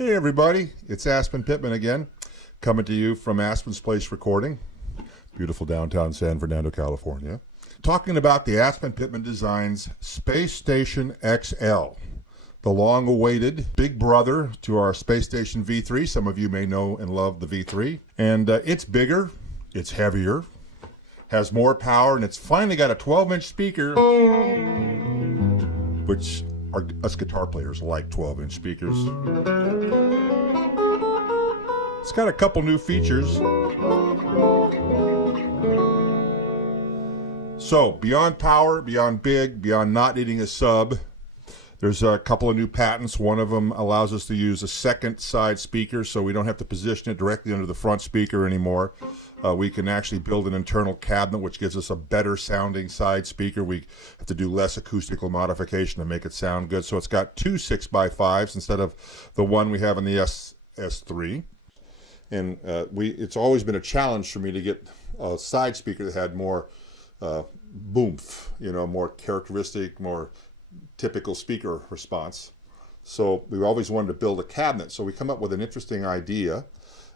Hey everybody, it's Aspen Pittman again, coming to you from Aspen's Place Recording, beautiful downtown San Fernando, California. Talking about the Aspen Pittman Designs Spacestation XL, the long-awaited big brother to our Spacestation V3. Some of you may know and love the V3. And it's bigger, it's heavier, has more power, and it's finally got a 12-inch speaker, which us guitar players like 12-inch speakers. It's got a couple new features. So, beyond power, beyond big, beyond not needing a sub, there's a couple of new patents. One of them allows us to use a second side speaker, so we don't have to position it directly under the front speaker anymore. We can actually build an internal cabinet, which gives us a better sounding side speaker. We have to do less acoustical modification to make it sound good. So it's got two 6x5s instead of the one we have in the S3. And it's always been a challenge for me to get a side speaker that had more boomf, more characteristic, more typical speaker response. So we always wanted to build a cabinet. So we come up with an interesting idea.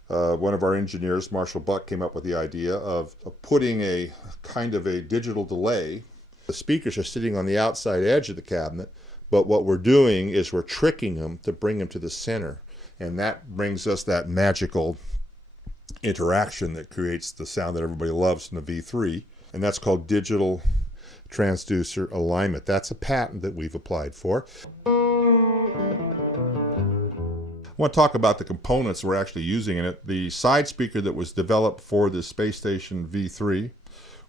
One of our engineers, Marshall Buck, came up with the idea of putting a kind of a digital delay. The speakers are sitting on the outside edge of the cabinet, but what we're doing is we're tricking them to bring them to the center. And that brings us that magical interaction that creates the sound that everybody loves in the V3. And that's called digital transducer alignment. That's a patent that we've applied for. I want to talk about the components we're actually using in it. The side speaker that was developed for the Spacestation V3,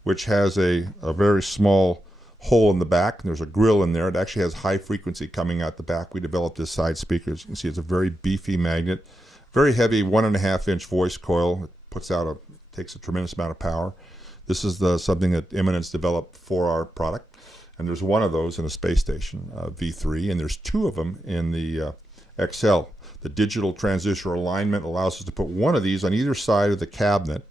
which has a very small hole in the back. There's a grill in there. It actually has high frequency coming out the back. We developed this side speaker. As you can see, it's a very beefy magnet, very heavy 1.5-inch voice coil. It takes a tremendous amount of power. This is something that Eminence developed for our product. And there's one of those in a Spacestation V3, and there's two of them in the XL. The digital transducer alignment allows us to put one of these on either side of the cabinet.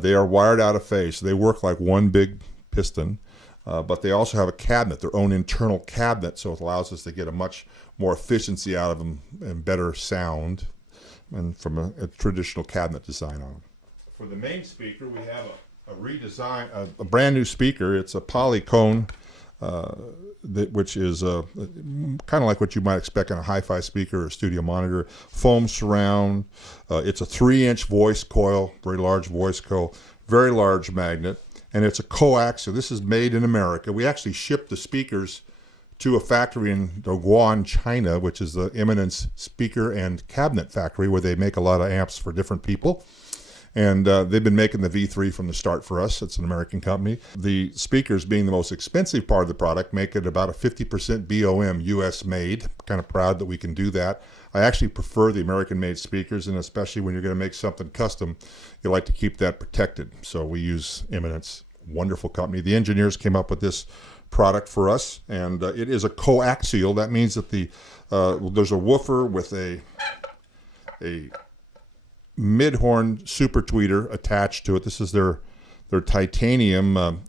They are wired out of phase, so they work like one big piston, but they also have a cabinet, their own internal cabinet, so it allows us to get a much more efficiency out of them and better sound and from a traditional cabinet design on them. For the main speaker, we have a redesign, a brand new speaker. It's a polycone, which is kind of like what you might expect in a hi-fi speaker or a studio monitor. Foam surround. It's a 3-inch voice coil, very large voice coil, very large magnet, and it's a coaxial. This is made in America. We actually ship the speakers to a factory in Dongguan, China, which is the Eminence speaker and cabinet factory where they make a lot of amps for different people. And they've been making the V3 from the start for us. It's an American company. The speakers, being the most expensive part of the product, make it about a 50% BOM US made. Kind of proud that we can do that. I actually prefer the American made speakers, and especially when you're going to make something custom, you like to keep that protected. So we use Eminence, wonderful company. The engineers came up with this product for us, and it is a coaxial. That means that there's a woofer with a mid-horn super tweeter attached to it. This is their titanium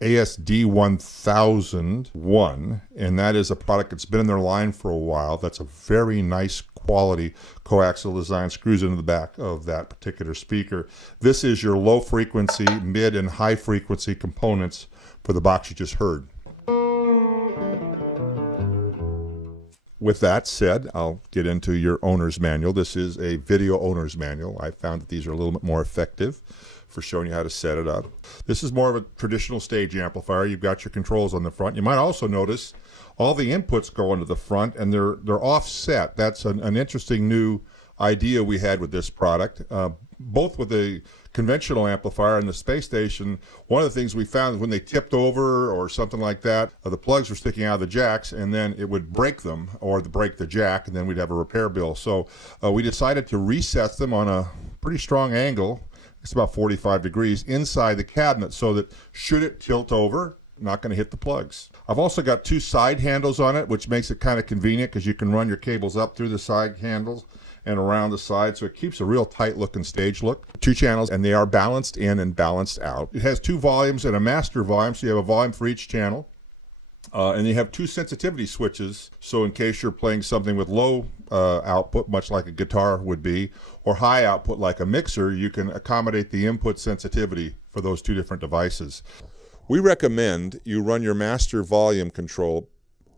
ASD 1001, and that is a product that's been in their line for a while. That's a very nice quality coaxial design, screws into the back of that particular speaker. This is your low frequency, mid and high frequency components for the box you just heard. With that said, I'll get into your owner's manual. This is a video owner's manual. I found that these are a little bit more effective for showing you how to set it up. This is more of a traditional stage amplifier. You've got your controls on the front. You might also notice all the inputs go into the front and they're offset. That's an interesting new idea we had with this product. Both with the conventional amplifier and the Spacestation, one of the things we found is when they tipped over or something like that, the plugs were sticking out of the jacks, and then it would break them or break the jack, and then we'd have a repair bill. So we decided to reset them on a pretty strong angle. It's about 45 degrees inside the cabinet, so that should it tilt over, not going to hit the plugs. I've also got two side handles on it, which makes it kind of convenient because you can run your cables up through the side handles and around the side, so it keeps a real tight looking stage look. Two channels, and they are balanced in and balanced out. It has two volumes and a master volume, so you have a volume for each channel. And you have two sensitivity switches, so in case you're playing something with low output, much like a guitar would be, or high output like a mixer, you can accommodate the input sensitivity for those two different devices. We recommend you run your master volume control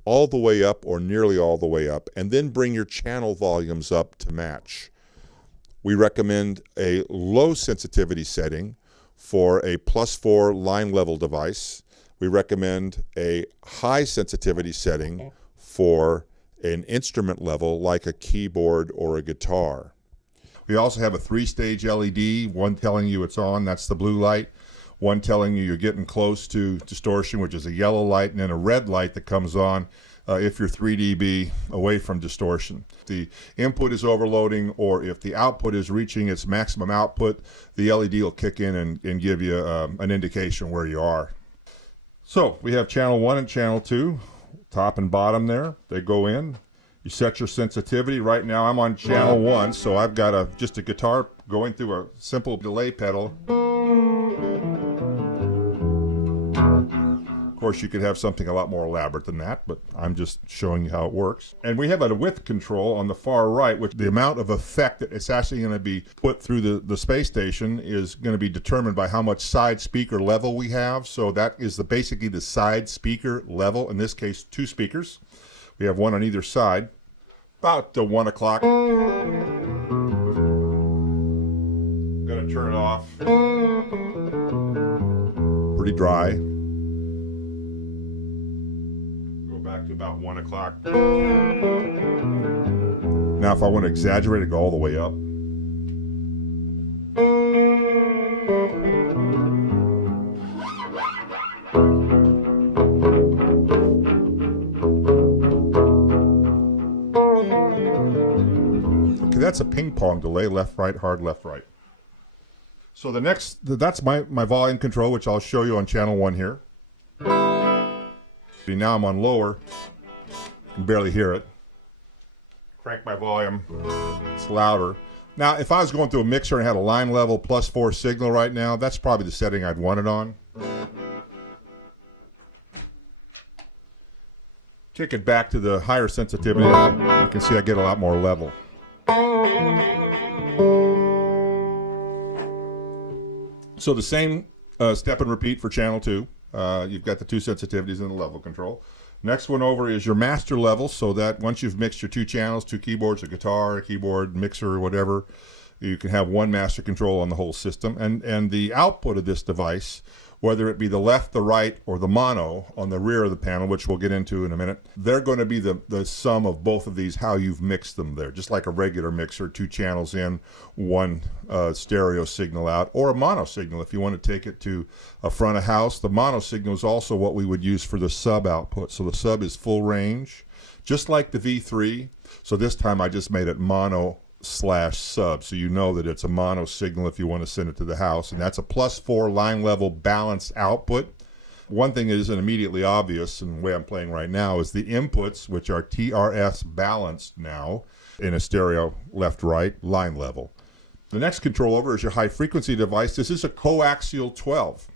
all the way up or nearly all the way up, and then bring your channel volumes up to match. We recommend a low sensitivity setting for a +4 line level device. We recommend a high sensitivity setting for an instrument level like a keyboard or a guitar. We also have a 3-stage LED, one telling you it's on, that's the blue light, one telling you you're getting close to distortion, which is a yellow light, and then a red light that comes on if you're 3 dB away from distortion. If the input is overloading or if the output is reaching its maximum output, the LED will kick in and give you an indication where you are. So we have channel 1 and channel 2, top and bottom there. They go in. You set your sensitivity. Right now I'm on channel 1, so I've got just a guitar going through a simple delay pedal. Of course, you could have something a lot more elaborate than that, but I'm just showing you how it works. And we have a width control on the far right, which the amount of effect that it's actually going to be put through the space station is going to be determined by how much side speaker level we have. So that is basically the side speaker level. In this case, 2 speakers. We have one on either side. About 1 o'clock. Gonna turn it off. Pretty dry. Back to about 1 o'clock. Now if I want to exaggerate it, go all the way up. Okay, that's a ping pong delay, left, right, hard, left, right. So that's my volume control, which I'll show you on channel 1 here. Now I'm on lower, you can barely hear it. Crank my volume, it's louder. Now if I was going through a mixer and had a line level +4 signal right now, that's probably the setting I'd want it on. Take it back to the higher sensitivity, you can see I get a lot more level. So the same step and repeat for channel 2. You've got the 2 sensitivities and the level control. Next one over is your master level, so that once you've mixed your 2 channels, 2 keyboards, a guitar, a keyboard, mixer, or whatever, you can have one master control on the whole system. And the output of this device, whether it be the left, the right, or the mono on the rear of the panel, which we'll get into in a minute, they're going to be the sum of both of these, how you've mixed them there. Just like a regular mixer, 2 channels in, 1 stereo signal out, or a mono signal if you want to take it to a front of house. The mono signal is also what we would use for the sub output. So the sub is full range, just like the V3. So this time I just made it mono/sub, so you know that it's a mono signal if you want to send it to the house, and that's a +4 line level balanced output. One thing that isn't immediately obvious, and the way I'm playing right now, is the inputs, which are TRS balanced now in a stereo left-right line level. The next control over is your high frequency device. This is a coaxial 12.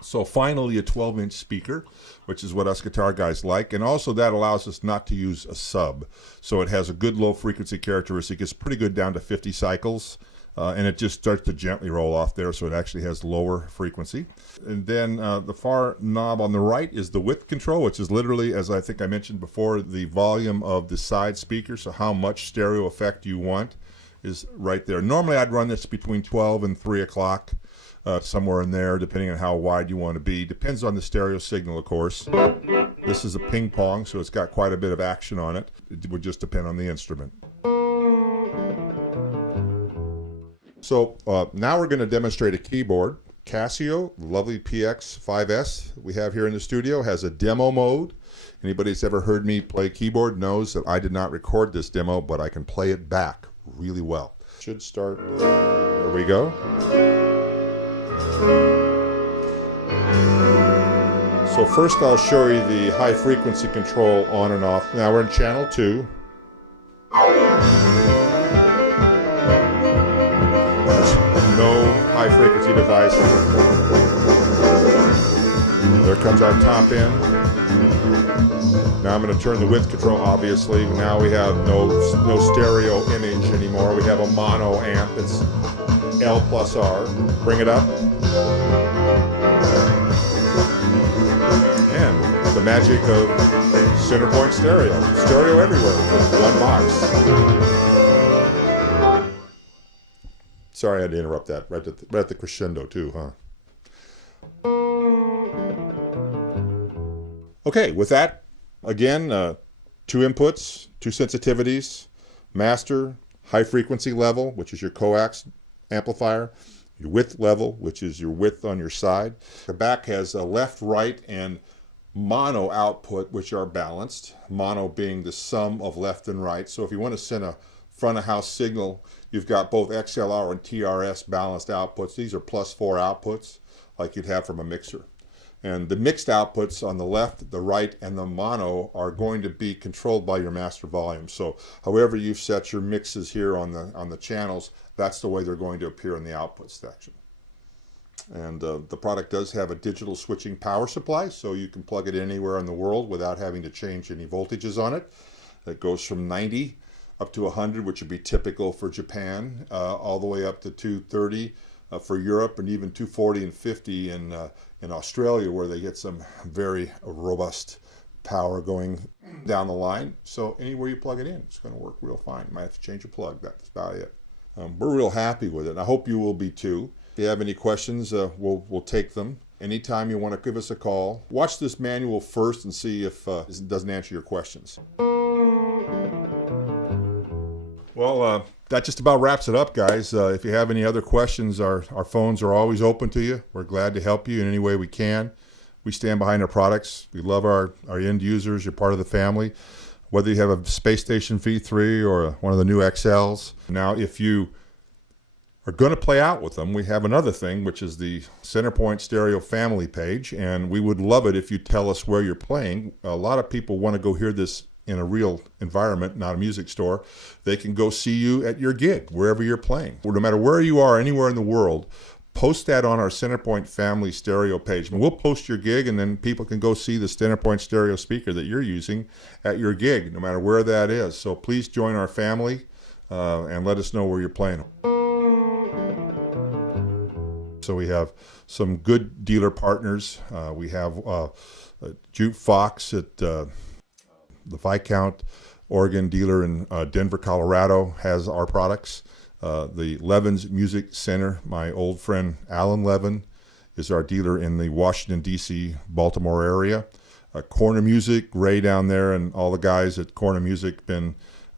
So finally a 12-inch speaker, which is what us guitar guys like, and also that allows us not to use a sub. So it has a good low frequency characteristic. It's pretty good down to 50 cycles, and it just starts to gently roll off there, so it actually has lower frequency. And then the far knob on the right is the width control, which is literally, as I think I mentioned before, the volume of the side speaker, so how much stereo effect you want is right there. Normally I'd run this between 12 and 3 o'clock. Somewhere in there, depending on how wide you want to be. Depends on the stereo signal, of course. This is a ping pong, so it's got quite a bit of action on it. It would just depend on the instrument. So now we're going to demonstrate a keyboard. Casio, the lovely PX5S we have here in the studio, has a demo mode. Anybody that's ever heard me play keyboard knows that I did not record this demo, but I can play it back really well. Should start. There we go. So first I'll show you the high frequency control on and off. Now we're in channel 2. There's no high frequency device. There comes our top end. Now I'm going to turn the width control, obviously. Now we have no stereo image anymore. We have a mono amp. It's L plus R. Bring it up. And the magic of center point stereo. Stereo everywhere with one box. Sorry I had to interrupt that right at the crescendo too, huh? Okay, with that, again, 2 inputs, 2 sensitivities, master, high frequency level, which is your coax amplifier, your width level, which is your width on your side. The back has a left, right, and mono output, which are balanced, mono being the sum of left and right. So if you want to send a front of house signal, you've got both XLR and TRS balanced outputs. These are +4 outputs like you'd have from a mixer. And the mixed outputs on the left, the right, and the mono are going to be controlled by your master volume. So however you've set your mixes here on the channels, that's the way they're going to appear in the output section. And the product does have a digital switching power supply, so you can plug it anywhere in the world without having to change any voltages on it. It goes from 90 up to 100, which would be typical for Japan, all the way up to 230 for Europe, and even 240 and 50 in Australia, where they get some very robust power going down the line. So anywhere you plug it in, it's going to work real fine. You might have to change a plug. That's about it. We're real happy with it, and I hope you will be too. If you have any questions, we'll take them. Anytime you want to give us a call, watch this manual first and see if it doesn't answer your questions. Well, that just about wraps it up, guys. If you have any other questions, our phones are always open to you. We're glad to help you in any way we can. We stand behind our products. We love our end users. You're part of the family. Whether you have a Spacestation V3 or one of the new XLs. Now, if you are going to play out with them, we have another thing, which is the Centerpoint Stereo family page, and we would love it if you tell us where you're playing. A lot of people want to go hear this in a real environment, not a music store. They can go see you at your gig, wherever you're playing. No matter where you are, anywhere in the world, post that on our Centerpoint family stereo page. And we'll post your gig, and then people can go see the Centerpoint stereo speaker that you're using at your gig, no matter where that is. So please join our family and let us know where you're playing. So we have some good dealer partners. We have Juke Fox at the Viscount Oregon dealer in Denver, Colorado has our products. The Levin's Music Center, my old friend Alan Levin is our dealer in the Washington, D.C., Baltimore area. Corner Music, Ray down there, and all the guys at Corner Music been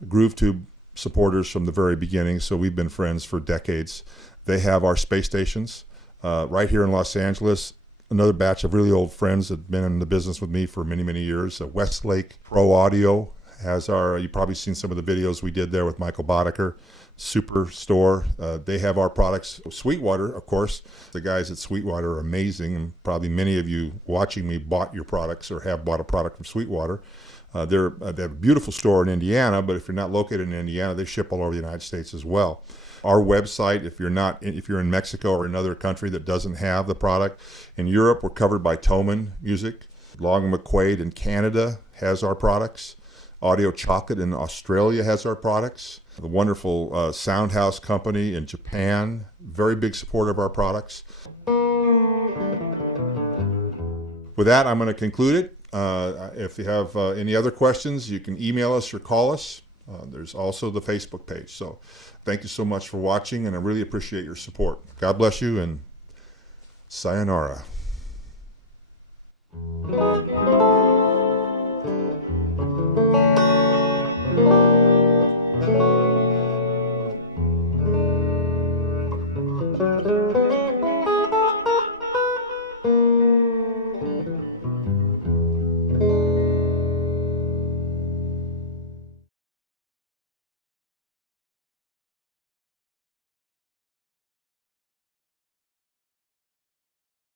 Groove Tube supporters from the very beginning, so we've been friends for decades. They have our space stations right here in Los Angeles. Another batch of really old friends that have been in the business with me for many, many years. Westlake Pro Audio has our, you've probably seen some of the videos we did there with Michael Boddicker. Superstore, they have our products. Sweetwater, of course, the guys at Sweetwater are amazing, and probably many of you watching me bought your products or have bought a product from Sweetwater. They have a beautiful store in Indiana, but if you're not located in Indiana, they ship all over the United States as well. Our website, if you're in Mexico or another country that doesn't have the product. In Europe, we're covered by Thomann Music. Long McQuaid in Canada has our products. Audio Chocolate in Australia has our products. The wonderful Soundhouse Company in Japan, very big supporter of our products. With that, I'm going to conclude it. If you have any other questions, you can email us or call us. There's also the Facebook page. So thank you so much for watching, and I really appreciate your support. God bless you, and sayonara.